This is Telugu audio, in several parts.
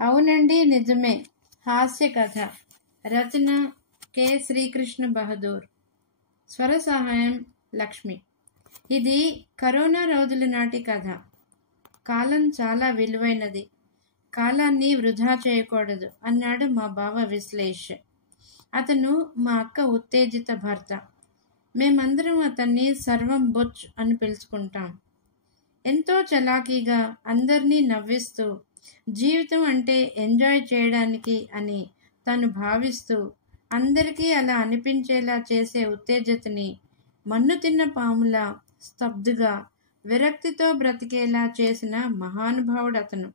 అవునండి, నిజమే. హాస్య కథ. రచన కె. శ్రీకృష్ణ బహదూర్. స్వర సహాయం లక్ష్మి. ఇది కరోనా రోజుల నాటి కథ. కాలం చాలా విలువైనది, కాలాన్ని వృధా చేయకూడదు అన్నాడు మా బావ విశ్లేష్. అతను మా అక్క ఉత్తేజిత భర్త. మేమందరం అతన్ని సర్వం బొచ్ అని పిలుచుకుంటాం. ఎంతో చలాకీగా అందరినీ నవ్విస్తూ, జీవితం అంటే ఎంజాయ్ చేయడానికి అని తను భావిస్తూ, అందరికీ అలా అనిపించేలా చేసే ఉత్తేజతని మన్ను తిన్న పాములా స్తబ్దుగా విరక్తితో బ్రతికేలా చేసిన మహానుభావుడు అతను.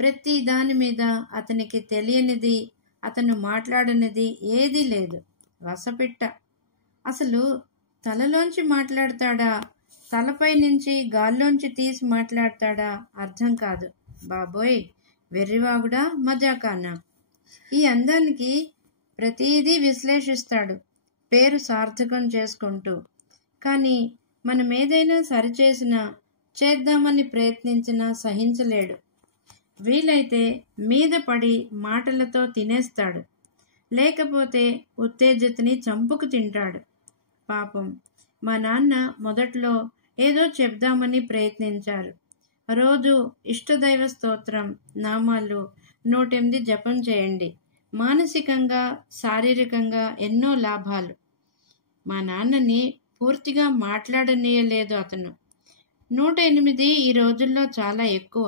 ప్రతి దాని మీద అతనికి తెలియనిది, అతను మాట్లాడనిది ఏదీ లేదు. వసపిట్ట. అసలు తలలోంచి మాట్లాడతాడా, తలపై నుంచి గాల్లోంచి తీసి మాట్లాడతాడా అర్థం కాదు. బాబోయ్, వెర్రివాగుడా, మజాకానా? ఈ అందానికి ప్రతీదీ విశ్లేషిస్తాడు, పేరు సార్థకం చేసుకుంటూ. కానీ మనం ఏదైనా సరిచేసినా, చేద్దామని ప్రయత్నించినా సహించలేడు. వీలైతే మీద పడి మాటలతో తినేస్తాడు, లేకపోతే ఉత్తేజతని చంపుకు తింటాడు. పాపం మా నాన్న మొదట్లో ఏదో చెప్దామని ప్రయత్నించారు. రోజు ఇష్టదైవ స్తోత్రం, నామాలు 108 జపం చేయండి, మానసికంగా శారీరకంగా ఎన్నో లాభాలు. మా నాన్నని పూర్తిగా మాట్లాడనీయలేదు అతను. 108 ఈ రోజుల్లో చాలా ఎక్కువ.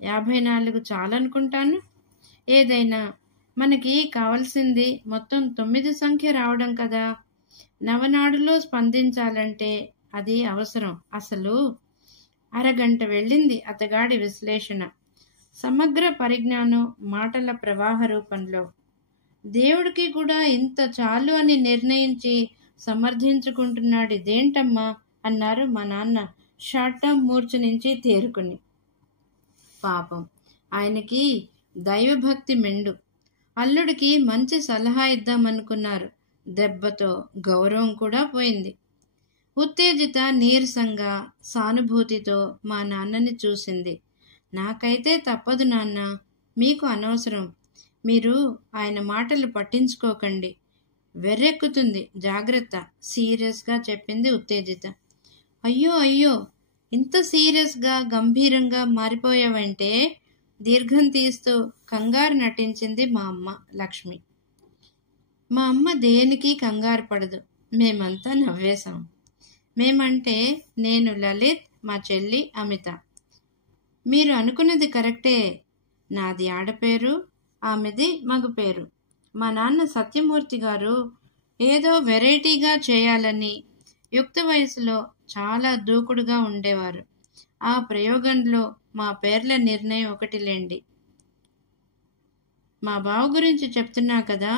54 చాలనుకుంటాను. ఏదైనా మనకి కావలసింది మొత్తం 9 సంఖ్య రావడం కదా. నవనాడులో స్పందించాలంటే అది అవసరం. అసలు అరగంట వెళ్ళింది అతగాడి విశ్లేషణ. సమగ్ర పరిజ్ఞానం మాటల ప్రవాహ రూపంలో. దేవుడికి కూడా ఇంత చాలు అని నిర్ణయించి సమర్థించుకుంటున్నాడు ఇదేంటమ్మా అన్నారు మా నాన్న షార్ట్ టర్మ్ మూర్ఛ నుంచి తేరుకుని. పాపం ఆయనకి దైవభక్తి మెండు. అల్లుడికి మంచి సలహా ఇద్దామనుకున్నారు. దెబ్బతో గౌరవం కూడా పోయింది. ఉత్తేజిత నీరసంగా సానుభూతితో మా నాన్నని చూసింది. నాకైతే తప్పదు నాన్న, మీకు అనవసరం, మీరు ఆయన మాటలు పట్టించుకోకండి, వెర్రెక్కుతుంది, జాగ్రత్త, సీరియస్గా చెప్పింది ఉత్తేజిత. అయ్యో అయ్యో, ఇంత సీరియస్గా గంభీరంగా మారిపోయావంటే? దీర్ఘం తీస్తూ కంగారు నటించింది మా అమ్మ లక్ష్మి. మా అమ్మ దేనికి కంగారు పడదు. మేమంతా నవ్వేశాం. మేమంటే నేను, లలిత్, మా చెల్లి అమిత. మీరు అనుకున్నది కరెక్టే. నాది ఆడపేరు, ఆమెది మగ పేరు. మా నాన్న సత్యమూర్తి గారు ఏదో వెరైటీగా చేయాలని యుక్త వయసులో చాలా దూకుడుగా ఉండేవారు. ఆ ప్రయోగంలో మా పేర్ల నిర్ణయం ఒకటిలేండి. మా బావ గురించి చెప్తున్నా కదా.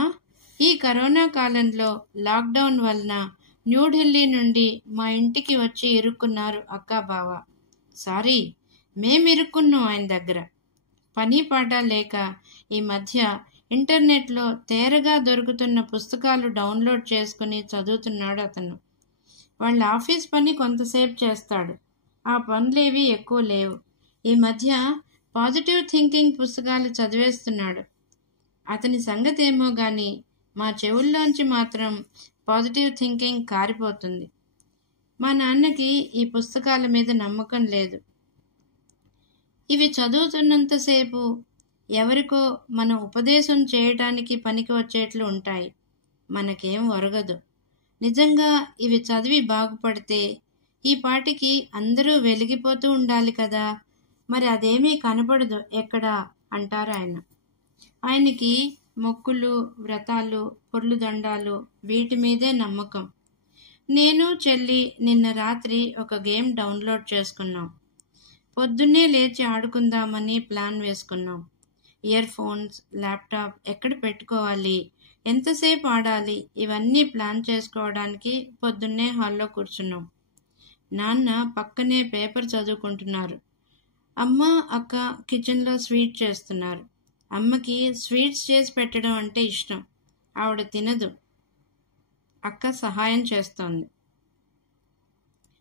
ఈ కరోనా కాలంలో లాక్డౌన్ వలన న్యూఢిల్లీ నుండి మా ఇంటికి వచ్చి ఇరుక్కున్నారు అక్కా బావ. సారీ, మేమిరుక్కున్నాం ఆయన దగ్గర. పని పాట లేక ఈ మధ్య ఇంటర్నెట్లో తేరగా దొరుకుతున్న పుస్తకాలు డౌన్లోడ్ చేసుకుని చదువుతున్నాడు అతను. వాళ్ళ ఆఫీస్ పని కొంతసేపు చేస్తాడు. ఆ పనులేవి ఎక్కువ లేవు. ఈ మధ్య పాజిటివ్ థింకింగ్ పుస్తకాలు చదివేస్తున్నాడు. అతని సంగతి ఏమో గాని మా చెవుల్లోంచి మాత్రం పాజిటివ్ థింకింగ్ కారిపోతుంది. మా నాన్నకి ఈ పుస్తకాల మీద నమ్మకం లేదు. ఇవి చదువుతున్నంతసేపు ఎవరికో మన ఉపదేశం చేయటానికి పనికి వచ్చేట్లు ఉంటాయి. మనకేం ఒరగదు. నిజంగా ఇవి చదివి బాగుపడితే ఈ పాటికి అందరూ వెలిగిపోతూ ఉండాలి కదా. మరి అదేమీ కనపడదు ఎక్కడా అంటారు ఆయన. ఆయనకి మొక్కులు, వ్రతాలు, పొర్లు దండాలు వీటి మీదే నమ్మకం. నేను, చెల్లి నిన్న రాత్రి ఒక గేమ్ డౌన్లోడ్ చేసుకున్నాం. పొద్దున్నే లేచి ఆడుకుందామని ప్లాన్ వేసుకున్నాం. ఇయర్ ఫోన్స్, ల్యాప్టాప్ ఎక్కడ పెట్టుకోవాలి, ఎంతసేపు ఆడాలి, ఇవన్నీ ప్లాన్ చేసుకోవడానికి పొద్దున్నే హాల్లో కూర్చున్నాం. నాన్న పక్కనే పేపర్ చదువుకుంటున్నారు. అమ్మ, అక్క కిచెన్లో స్వీట్ చేస్తున్నారు. అమ్మకి స్వీట్స్ చేసి పెట్టడం అంటే ఇష్టం. ఆవిడ తినదు, అక్క సహాయం చేస్తోంది.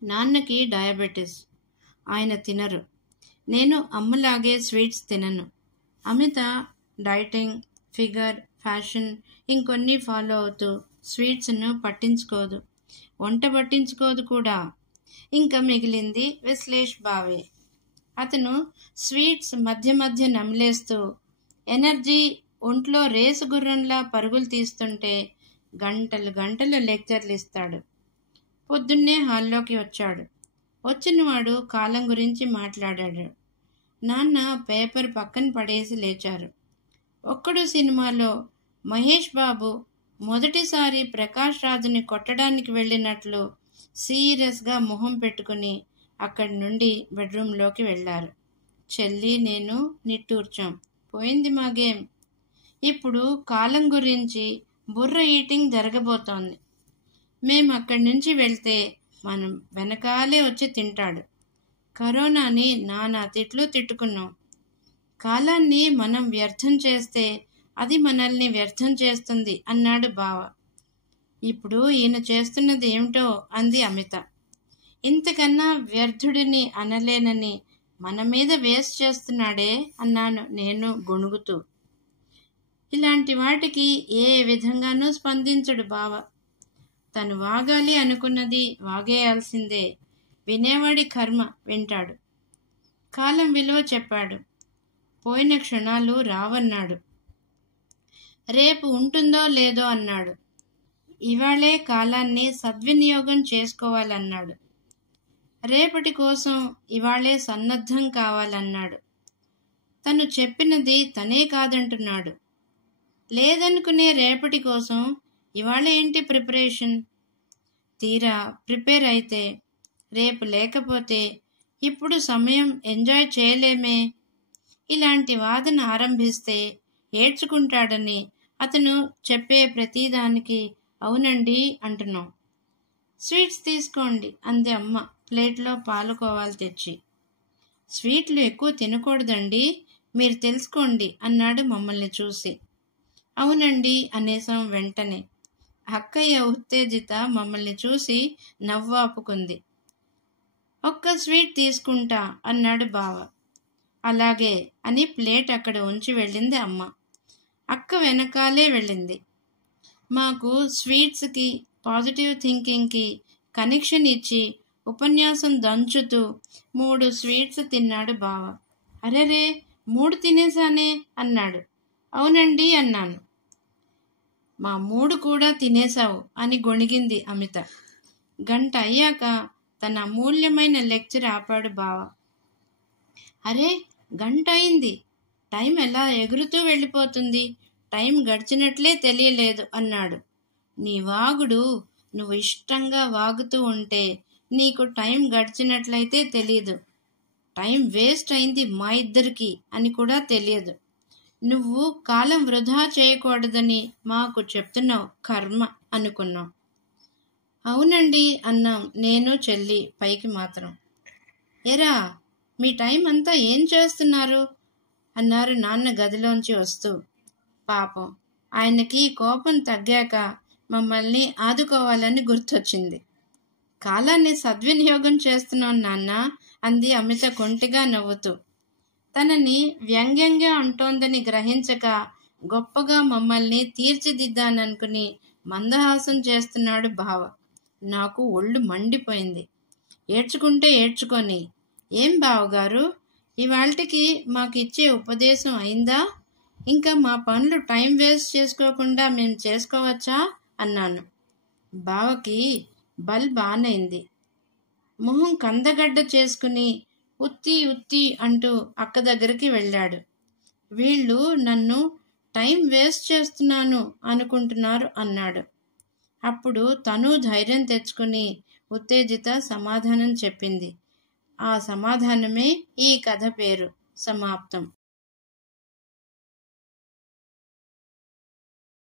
నాన్నకి డయాబెటీస్, ఆయన తినరు. నేను అమ్మలాగే స్వీట్స్ తినను. అమిత డైటింగ్, ఫిగర్, ఫ్యాషన్ ఇంకొన్ని ఫాలో అవుతూ స్వీట్స్ను పట్టించుకోదు, వంట పట్టించుకోదు కూడా. ఇంకా మిగిలింది విశ్లేష్ బావే. అతను స్వీట్స్ మధ్య మధ్య నమిలేస్తూ ఎనర్జీ ఒంట్లో రేసు గుర్రంలా పరుగులు తీస్తుంటే గంటలు గంటలు లెక్చర్లు ఇస్తాడు. పొద్దున్నే హాల్లోకి వచ్చాడు. వచ్చినవాడు కాలం గురించి మాట్లాడాడు. నాన్న పేపర్ పక్కన పడేసి లేచారు. ఒక్కడు సినిమాలో మహేష్ బాబు మొదటిసారి ప్రకాష్ రాజుని కొట్టడానికి వెళ్ళినట్లు సీరియస్గా మొహం పెట్టుకుని అక్కడి నుండి బెడ్రూమ్లోకి వెళ్ళారు. చెల్లి నేను నిట్టూర్చాం. పోయింది మా గేమ్. ఇప్పుడు కాలం గురించి బుర్ర ఈటింగ్ జరగబోతోంది. మేము అక్కడి నుంచి వెళ్తే మనం వెనకాలే వచ్చి తింటాడు. కరోనాని నానా తిట్లు తిట్టుకున్నాం. కాలాన్ని మనం వ్యర్థం చేస్తే అది మనల్ని వ్యర్థం చేస్తుంది అన్నాడు బావ. ఇప్పుడు ఈయన చేస్తున్నది ఏమిటో అంది అమిత. ఇంతకన్నా వ్యర్థుడిని అనలేనని మన మీద వేస్ట్ చేస్తున్నాడే అన్నాను నేను గొణుగుతూ. ఇలాంటి వాటికి ఏ విధంగానూ స్పందించడు బావ. తను వాగాలి అనుకున్నది వాగేయాల్సిందే. వినేవాడి కర్మ వింటాడు. కాలం విలువ చెప్పాడు. పోయిన క్షణాలు రావన్నాడు. రేపు ఉంటుందో లేదో అన్నాడు. ఇవాళే కాలాన్ని సద్వినియోగం చేసుకోవాలన్నాడు. రేపటి కోసం ఇవాళే సన్నద్ధం కావాలన్నాడు. తను చెప్పినది తనే కాదంటున్నాడు. లేదనుకునే రేపటి కోసం ఇవాళ ఏంటి ప్రిపరేషన్? తీరా ప్రిపేర్ అయితే రేపు లేకపోతే ఇప్పుడు సమయం ఎంజాయ్ చేయలేమే. ఇలాంటి వాదన ఆరంభిస్తే ఏడ్చుకుంటాడని అతను చెప్పే ప్రతిదానికి అవునండి అంటున్నాం. స్వీట్స్ తీసుకోండి అంది అమ్మ ప్లేట్లో పాలుకోవాలి తెచ్చి. స్వీట్లు ఎక్కువ తినకూడదండి, మీరు తెలుసుకోండి అన్నాడు మమ్మల్ని చూసి. అవునండి అనేసాం వెంటనే. అక్కయ్య ఉత్తేజిత మమ్మల్ని చూసి నవ్వాపుకుంది. ఒక్క స్వీట్ తీసుకుంటా అన్నాడు బావ. అలాగే అని ప్లేట్ అక్కడ ఉంచి వెళ్ళింది అమ్మ. అక్క వెనకాలే వెళ్ళింది. మాకు స్వీట్స్కి పాజిటివ్ థింకింగ్కి కనెక్షన్ ఇచ్చి ఉపన్యాసం దంచుతూ 3 స్వీట్స్ తిన్నాడు బావ. అరెరే 3 తినేసానే అన్నాడు. అవునండి అన్నాను. మా 3 కూడా తినేశావు అని గొణిగింది అమిత. గంట అయ్యాక తన అమూల్యమైన లెక్చర్ ఆపాడు బావ. అరే గంట అయింది, టైం ఎలా ఎగురుతూ వెళ్ళిపోతుంది, టైం గడిచినట్లే తెలియలేదు అన్నాడు. నీ వాగుడు, నువ్వు ఇష్టంగా వాగుతూ ఉంటే నీకు టైం గడిచినట్లయితే తెలియదు. టైం వేస్ట్ అయింది మా ఇద్దరికి అని కూడా తెలియదు. నువ్వు కాలం వృధా చేయకూడదని మాకు చెప్తున్నావు, కర్మ అనుకున్నాం. అవునండి అన్నాం నేను చెల్లి పైకి మాత్రం. ఎరా మీ టైం అంతా ఏం చేస్తున్నారు అన్నారు నాన్న గదిలోంచి వస్తూ. పాపం ఆయనకి కోపం తగ్గాక మమ్మల్ని ఆదుకోవాలని గుర్తొచ్చింది. కాలాన్ని సద్వినియోగం చేస్తున్నాం నాన్న అంది అమిత కొంటిగా నవ్వుతూ. తనని వ్యంగ్యంగా అంటోందని గ్రహించక గొప్పగా మమ్మల్ని తీర్చిదిద్దాననుకుని మందహాసం చేస్తున్నాడు బావ. నాకు ఒళ్ళు మండిపోయింది. ఏడ్చుకుంటే ఏడ్చుకొని, ఏం బావగారు ఇవాళకి మాకిచ్చే ఉపదేశం అయిందా? ఇంకా మా పనులు టైం వేస్ట్ చేసుకోకుండా మేము చేసుకోవచ్చా అన్నాను. బావకి బల్బ్ ఆన్ అయింది. మొహం కందగడ్డ చేసుకుని ఉత్తి ఉత్తి అంటూ అక్క దగ్గరికి వెళ్ళాడు. వీళ్ళు నన్ను టైం వేస్ట్ చేస్తున్నాను అనుకుంటున్నారు అన్నాడు. అప్పుడు తను ధైర్యం తెచ్చుకుని ఉత్తేజిత సమాధానం చెప్పింది. ఆ సమాధానమే ఈ కథ పేరు. సమాప్తం.